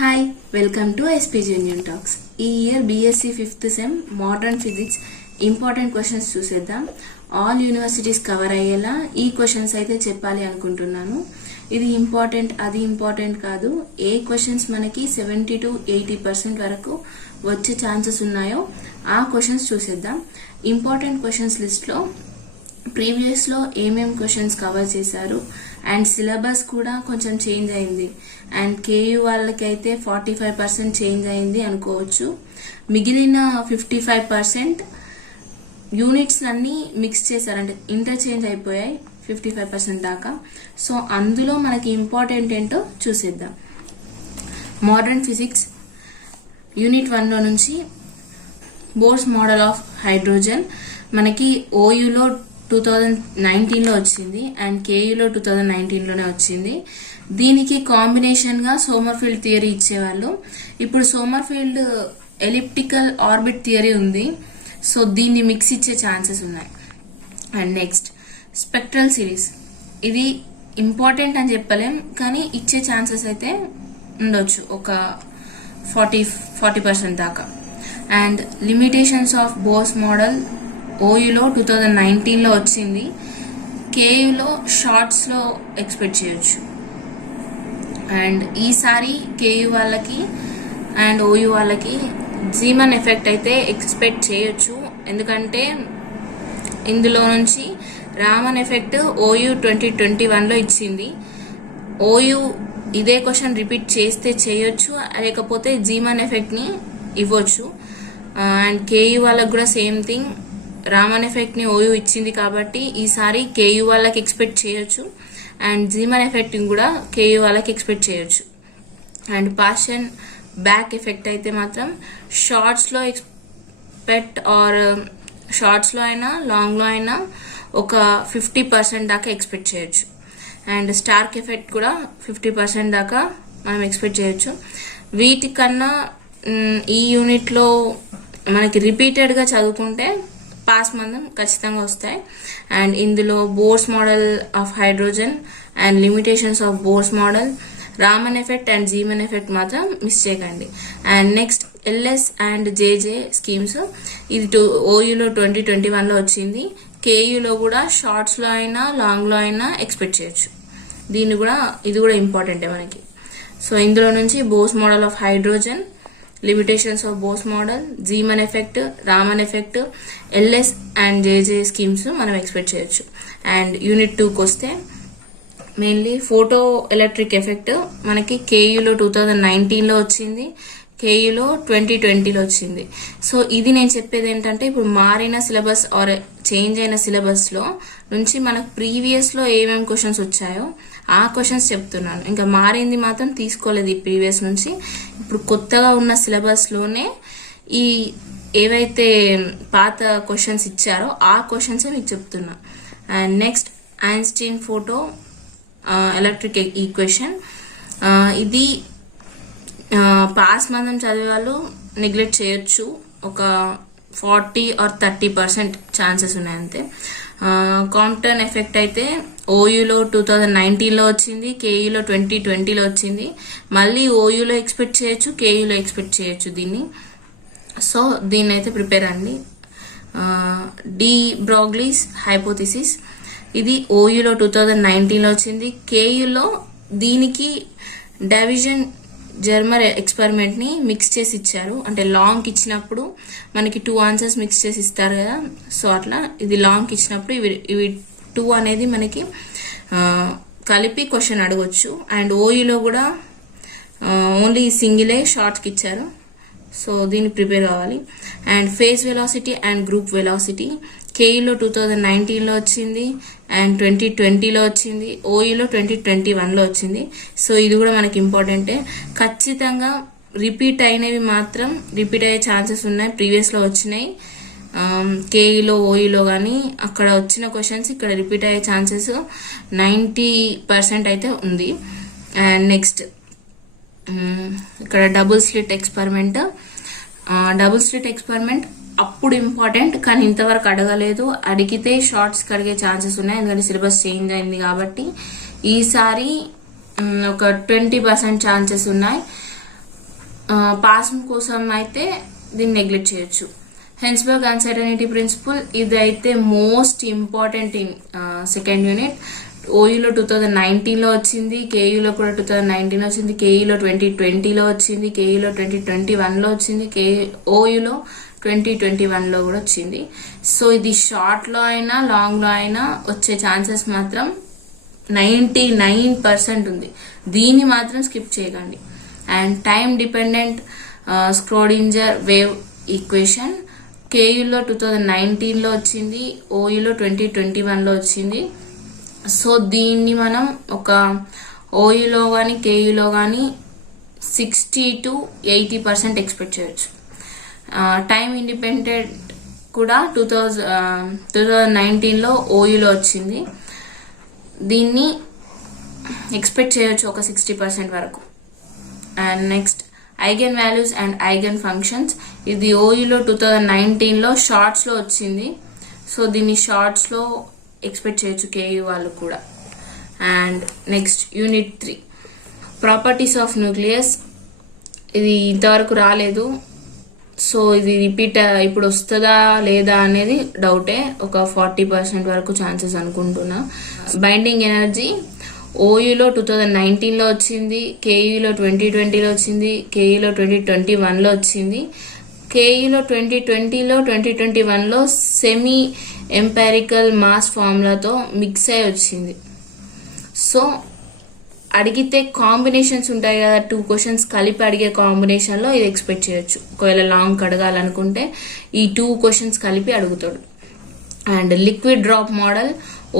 Hi welcome to SP junior talks. ఈ year BSc 5th sem modern physics important questions చూసేద్దాం. All universities cover అయ్యేలా ఈ questions అయితే చెప్పాలి అనుకుంటున్నాను. ఇది ఇంపార్టెంట్ అది ఇంపార్టెంట్ కాదు, ఏ క్వశ్చన్స్ మనకి 70 to 80% వరకు వచ్చే ఛాన్సెస్ ఉన్నాయో ఆ క్వశ్చన్స్ చూసేద్దాం. ఇంపార్టెంట్ క్వశ్చన్స్ లిస్ట్లో ప్రీవియస్లో ఏమేం క్వశ్చన్స్ కవర్ చేశారు అండ్ సిలబస్ కూడా కొంచెం చేంజ్ అయింది అండ్ కేయూ వాళ్ళకైతే 45% చేంజ్ అయింది అనుకోవచ్చు. మిగిలిన 55% యూనిట్స్ అన్ని మిక్స్ చేశారు, అంటే ఇంటర్చేంజ్ అయిపోయాయి 55% దాకా. సో అందులో మనకి ఇంపార్టెంట్ ఏంటో చూసేద్దాం. మోడర్న్ ఫిజిక్స్ యూనిట్ 1లో నుంచి బోర్స్ మోడల్ ఆఫ్ హైడ్రోజన్ మనకి ఓయూలో 2019లో వచ్చింది అండ్ కేయూలో 2019లోనే వచ్చింది. దీనికి కాంబినేషన్గా సోమర్ఫీల్డ్ థియరీ ఇచ్చేవాళ్ళు. ఇప్పుడు సోమర్ఫీల్డ్ ఎలిప్టికల్ ఆర్బిట్ థియరీ ఉంది, సో దీన్ని మిక్స్ ఇచ్చే ఛాన్సెస్ ఉన్నాయి. అండ్ నెక్స్ట్ స్పెక్ట్రల్ సిరీస్, ఇది ఇంపార్టెంట్ అని చెప్పలేం కానీ ఇచ్చే ఛాన్సెస్ అయితే ఉండొచ్చు, ఒక 40% దాకా. And limitations of Bohr's model ఓయూలో 2019లో వచ్చింది, కేయూలో షార్ట్స్లో ఎక్స్పెక్ట్ చేయొచ్చు. అండ్ ఈసారి కేయూ వాళ్ళకి అండ్ ఓయూ వాళ్ళకి జీమన్ ఎఫెక్ట్ అయితే ఎక్స్పెక్ట్ చేయొచ్చు, ఎందుకంటే ఇందులో నుంచి రామన్ ఎఫెక్ట్ ఓయూ 2021లో ఇచ్చింది. ఓయూ ఇదే క్వశ్చన్ రిపీట్ చేస్తే చేయొచ్చు, లేకపోతే జీమన్ ఎఫెక్ట్ని ఇవ్వచ్చు. అండ్ కేయూ వాళ్ళకి కూడా సేమ్ థింగ్, రామన్ ఎఫెక్ట్ని ఓయూ ఇచ్చింది కాబట్టి ఈసారి కేయూ వాళ్ళకి ఎక్స్పెక్ట్ చేయొచ్చు అండ్ జీమన్ ఎఫెక్ట్ని కూడా కేయూ వాళ్ళకి ఎక్స్పెక్ట్ చేయొచ్చు. అండ్ పాషన్ బ్యాక్ ఎఫెక్ట్ అయితే మాత్రం షార్ట్స్లో ఎక్స్పెక్ట్, ఆర్ షార్ట్స్లో అయినా లాంగ్లో అయినా ఒక 50% దాకా ఎక్స్పెక్ట్ చేయొచ్చు. అండ్ స్టార్క్ ఎఫెక్ట్ కూడా 50% దాకా మనం ఎక్స్పెక్ట్ చేయొచ్చు. వీటికన్నా ఈ యూనిట్లో మనకి రిపీటెడ్గా చదువుకుంటే పాస్ మందం ఖచ్చితంగా వస్తాయి. అండ్ ఇందులో Bohr's model of hydrogen and limitations of Bohr's model, Raman effect and Zeeman effect మాత్రం మిస్ చేయకండి. And next LS and JJ schemes, ఇది ఓయూలో 2021లో వచ్చింది, కేయూలో కూడా షార్ట్స్లో అయినా లాంగ్లో అయినా ఎక్స్పెక్ట్ చేయొచ్చు. ఇది కూడా ఇంపార్టెంటే మనకి. సో ఇందులో నుంచి Bohr's model of hydrogen, limitations of Bohr's model, Zeeman effect, Raman effect, LS and JJ schemes మనం ఎక్స్పెక్ట్ చేయొచ్చు. అండ్ యూనిట్ 2కి వస్తే మెయిన్లీ ఫోటో ఎలక్ట్రిక్ ఎఫెక్ట్ మనకి కేయూలో 2019లో వచ్చింది, కేయూలో 2020లో వచ్చింది. సో ఇది నేను చెప్పేది ఏంటంటే, ఇప్పుడు మారిన సిలబస్ ఆర్ చేంజ్ అయిన సిలబస్లో నుంచి మనకు ప్రీవియస్లో ఏమేమి క్వశ్చన్స్ వచ్చాయో ఆ క్వశ్చన్స్ చెప్తున్నాను. ఇంకా మారింది మాత్రం తీసుకోలేదు ఈ ప్రీవియస్ నుంచి. ఇప్పుడు కొత్తగా ఉన్న సిలబస్లోనే ఈ ఏవైతే పాత క్వశ్చన్స్ ఇచ్చారో ఆ క్వశ్చన్స్ మీకు చెప్తున్నా. And next Einstein photo electric equation, ఇది పాస్ మందం చదివే వాళ్ళు నెగ్లెక్ట్ చేయొచ్చు, ఒక 40 or 30% ఛాన్సెస్ ఉన్నాయి అంతే. కాంప్టన్ ఎఫెక్ట్ అయితే ఓయూలో 2019లో వచ్చింది, కేయూలో 2020లో వచ్చింది, మళ్ళీ ఓయూలో ఎక్స్పెక్ట్ చేయొచ్చు, కేయూలో ఎక్స్పెక్ట్ చేయొచ్చు దీన్ని. సో దీన్ని అయితే ప్రిపేర్ అండి. డి బ్రోగ్లీస్ హైపోథిసిస్, ఇది ఓయూలో 2019లో వచ్చింది, కేయూలో దీనికి డివిజన్ జర్మర్ ఎక్స్పెరిమెంట్ని మిక్స్ చేసి ఇచ్చారు, అంటే లాంగ్ ఇచ్చినప్పుడు మనకి 2 ఆన్సర్స్ మిక్స్ చేసి ఇస్తారు కదా, సో అట్లా ఇది లాంగ్ ఇచ్చినప్పుడు ఇవి 2 అనేది మనకి కలిపి క్వశ్చన్ అడగొచ్చు. అండ్ ఓయూలో కూడా ఓన్లీ సింగిలే షార్ట్కి ఇచ్చారు, సో దీన్ని ప్రిపేర్ కావాలి. And phase velocity and group velocity, కేయూలో 2019లో వచ్చింది అండ్ 2020లో వచ్చింది, ఓయూలో 2021లో వచ్చింది. సో ఇది కూడా మనకి ఇంపార్టెంటే. ఖచ్చితంగా రిపీట్ అయినవి మాత్రం రిపీట్ అయ్యే ఛాన్సెస్ ఉన్నాయి, ప్రీవియస్లో వచ్చినాయి కేయూలో ఓయూలో, కానీ అక్కడ వచ్చిన క్వశ్చన్స్ ఇక్కడ రిపీట్ అయ్యే ఛాన్సెస్ 90% అయితే ఉంది. అండ్ నెక్స్ట్ ఇక్కడ డబుల్ స్లిట్ ఎక్స్పెరిమెంట్ అప్పుడు ఇంపార్టెంట్ కానీ ఇంతవరకు అడగలేదు, అడిగితే షార్ట్స్కి అడిగే ఛాన్సెస్ ఉన్నాయి, ఎందుకంటే సిలబస్ చేంజ్ అయింది కాబట్టి ఈసారి ఒక 20% ఛాన్సెస్ ఉన్నాయి. పాస్ కోసం అయితే దీన్ని నెగ్లెక్ట్ చేయొచ్చు. హెన్స్బర్గ్ అన్సర్టనిటీ ప్రిన్సిపల్ ఇది అయితే most important in second unit. ఓయూలో 2019లో వచ్చింది, కేయూలో కూడా 2019 వచ్చింది, కేయూలో 2020లో వచ్చింది, కేయూలో 2021లో వచ్చింది, ఓయూలో 2021లో కూడా వచ్చింది. సో ఇది షార్ట్లో అయినా లాంగ్లో అయినా వచ్చే ఛాన్సెస్ మాత్రం 99% ఉంది. దీన్ని మాత్రం స్కిప్ చేయకండి. And time dependent Schrödinger wave equation కేయూలో 2019లో వచ్చింది, ఓయూలో 2021లో వచ్చింది. సో దీన్ని మనం ఒక ఓయూలో కానీ కేయూలో కానీ 60 to 80% ఎక్స్పెక్ట్ చేయొచ్చు. టైమ్ ఇండిపెండెంట్ కూడా 2019లో ఓయూలో వచ్చింది. దీన్ని ఎక్స్పెక్ట్ చేయొచ్చు ఒక 60% వరకు. And next eigen values and eigen functions ఇది ఓయూలో 2019లో షార్ట్స్లో వచ్చింది. సో దీన్ని షార్ట్స్లో ఎక్స్పెక్ట్ చేయొచ్చు కేయూ వాళ్ళు కూడా. And next unit 3 properties of nucleus ఇది ఇంతవరకు రాలేదు. సో ఇది రిపీట్ ఇప్పుడు వస్తుందా లేదా అనేది డౌటే. ఒక 40% వరకు ఛాన్సెస్ అనుకుంటున్నా. బైండింగ్ ఎనర్జీ ఓయూలో 2019లో వచ్చింది, కేయూలో 2020లో వచ్చింది, కేయూలో 2021లో వచ్చింది. కేయూలో 2020లో 2021లో సెమీ ఎంపారికల్ మాస్ ఫార్ములాతో మిక్స్ అయి వచ్చింది. సో అడిగితే కాంబినేషన్స్ ఉంటాయి కదా, 2 క్వశ్చన్స్ కలిపి అడిగే కాంబినేషన్లో ఇది ఎక్స్పెక్ట్ చేయొచ్చు. ఒకవేళ లాంగ్ అడగాలనుకుంటే ఈ 2 క్వశ్చన్స్ కలిపి అడుగుతాడు. అండ్ లిక్విడ్ డ్రాప్ మోడల్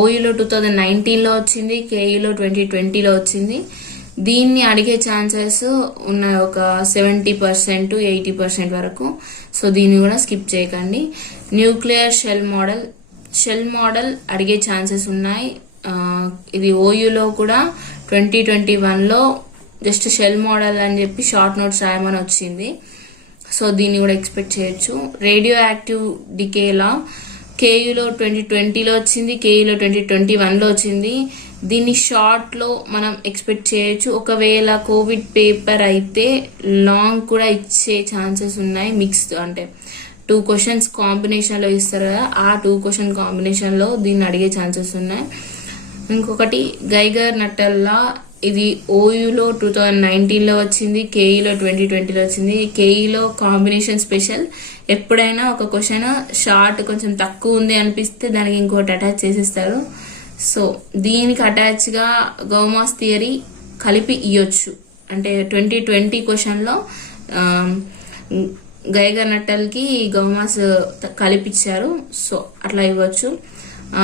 ఓయూలో 2019లో వచ్చింది, కేయూలో 2020లో వచ్చింది. దీన్ని అడిగే ఛాన్సెస్ ఉన్నాయి ఒక 70% to 80% వరకు. సో దీన్ని కూడా స్కిప్ చేయకండి. న్యూక్లియర్ షెల్ మోడల్ అడిగే ఛాన్సెస్ ఉన్నాయి. ఇది ఓయూలో కూడా 2021లో జస్ట్ షెల్ మోడల్ అని చెప్పి షార్ట్ నోట్స్ రాయమని వచ్చింది. సో దీన్ని కూడా ఎక్స్పెక్ట్ చేయొచ్చు. రేడియో యాక్టివ్ డికే లా కేయూలో 2020లో వచ్చింది, కేయూలో 2021లో వచ్చింది. దీన్ని షార్ట్లో మనం ఎక్స్పెక్ట్ చేయొచ్చు. ఒకవేళ కోవిడ్ పేపర్ అయితే లాంగ్ కూడా ఇచ్చే ఛాన్సెస్ ఉన్నాయి. మిక్స్ అంటే 2 క్వశ్చన్స్ కాంబినేషన్లో ఇస్తారు కదా, ఆ 2 క్వశ్చన్ కాంబినేషన్లో దీన్ని అడిగే ఛాన్సెస్ ఉన్నాయి. ఇంకొకటి గైగర్ నట్టల్లా ఇది ఓయూలో 2019లో వచ్చింది, కేఈలో 2020లో వచ్చింది. కేఈలో కాంబినేషన్ స్పెషల్. ఎప్పుడైనా ఒక క్వశ్చన్ షార్ట్ కొంచెం తక్కువ ఉంది అనిపిస్తే దానికి ఇంకోటి అటాచ్ చేసేస్తారు. సో దీనికి అటాచ్గా గౌమాస్ థియరీ కలిపి ఇవ్వచ్చు. అంటే 2020 క్వశ్చన్లో గైగర్ నట్టల్కి గౌమాస్ కలిపిచ్చారు. సో అట్లా ఇవ్వచ్చు.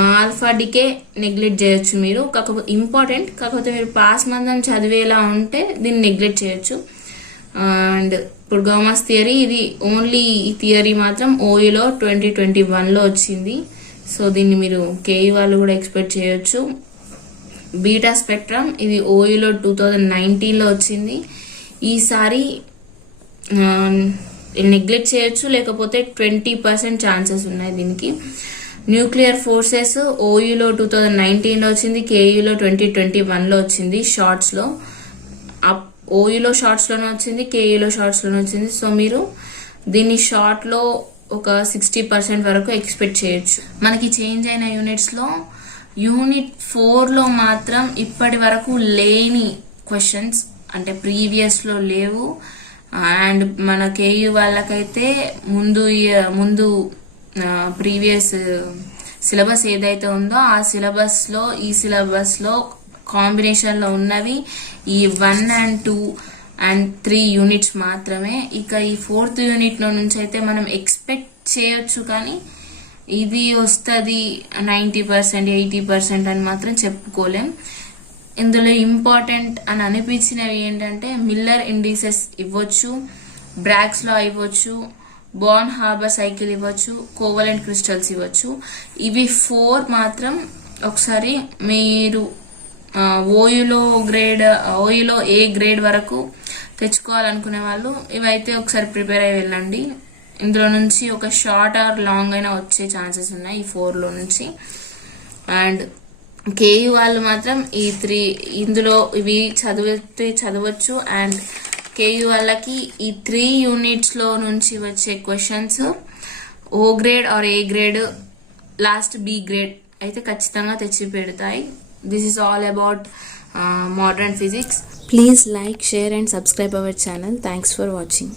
ఆల్ఫా డికే నెగ్లెక్ట్ చేయొచ్చు మీరు. కాకపోతే ఇంపార్టెంట్, కాకపోతే మీరు పాస్ మందం చదివేలా ఉంటే దీన్ని నెగ్లెక్ట్ చేయొచ్చు. అండ్ ఇప్పుడు గౌమాస్ థియరీ ఇది ఓన్లీ ఈ థియరీ మాత్రం ఓయూలో 2021లో వచ్చింది. సో దీన్ని మీరు కేఈ వాళ్ళు కూడా ఎక్స్పెక్ట్ చేయొచ్చు. బీటా స్పెక్ట్రమ్ ఇది ఓయూలో 2019లో వచ్చింది. ఈసారి నెగ్లెక్ట్ చేయొచ్చు, లేకపోతే 20% ఛాన్సెస్ ఉన్నాయి దీనికి. న్యూక్లియర్ ఫోర్సెస్ ఓయూలో 2019లో వచ్చింది, కేయూలో 2021లో వచ్చింది షార్ట్స్లో. ఓయూలో షార్ట్స్లోనే వచ్చింది, కేయూలో షార్ట్స్లోనే వచ్చింది. సో మీరు దీన్ని షార్ట్లో ఒక 60% వరకు ఎక్స్పెక్ట్ చేయొచ్చు. మనకి చేంజ్ అయిన యూనిట్స్లో యూనిట్ 4లో మాత్రం ఇప్పటి వరకు లేని క్వశ్చన్స్, అంటే ప్రీవియస్లో లేవు. అండ్ మన కేయూ వాళ్ళకైతే ముందు ప్రీవియస్ సిలబస్ ఏదైతే ఉందో ఆ సిలబస్లో ఈ సిలబస్లో కాంబినేషన్లో ఉన్నవి ఈ 1 and 2 and 3 యూనిట్స్ మాత్రమే. ఇక ఈ 4th యూనిట్లో నుంచి అయితే మనం ఎక్స్పెక్ట్ చేయొచ్చు, కానీ ఇది వస్తుంది 90% 80% అని మాత్రం చెప్పుకోలేం. ఇందులో ఇంపార్టెంట్ అని అనిపించినవి ఏంటంటే మిల్లర్ ఇండిసెస్ ఇవ్వచ్చు, బ్రాగ్స్ లా ఇవ్వచ్చు, బాన్ హార్బర్ సైకిల్ ఇవ్వచ్చు, కోవలెంట్ క్రిస్టల్స్ ఇవ్వచ్చు. ఇవి 4 మాత్రం ఒకసారి మీరు ఓయూలో ఏ గ్రేడ్ వరకు తెచ్చుకోవాలనుకునే వాళ్ళు ఇవైతే ఒకసారి ప్రిపేర్ అయ్యి వెళ్ళండి. ఇందులో నుంచి ఒక షార్ట్ ఆర్ లాంగ్ అయినా వచ్చే ఛాన్సెస్ ఉన్నాయి ఈ 4లో నుంచి. అండ్ కేయూ వాళ్ళు మాత్రం ఈ 3 ఇందులో ఇవి చదవచ్చు. అండ్ కేయూ వాళ్ళకి ఈ 3 యూనిట్స్లో నుంచి వచ్చే questions O grade or A grade last B grade అయితే ఖచ్చితంగా తెచ్చి పెడతాయి. This is all about modern physics. Please like, share and subscribe our channel. Thanks for watching.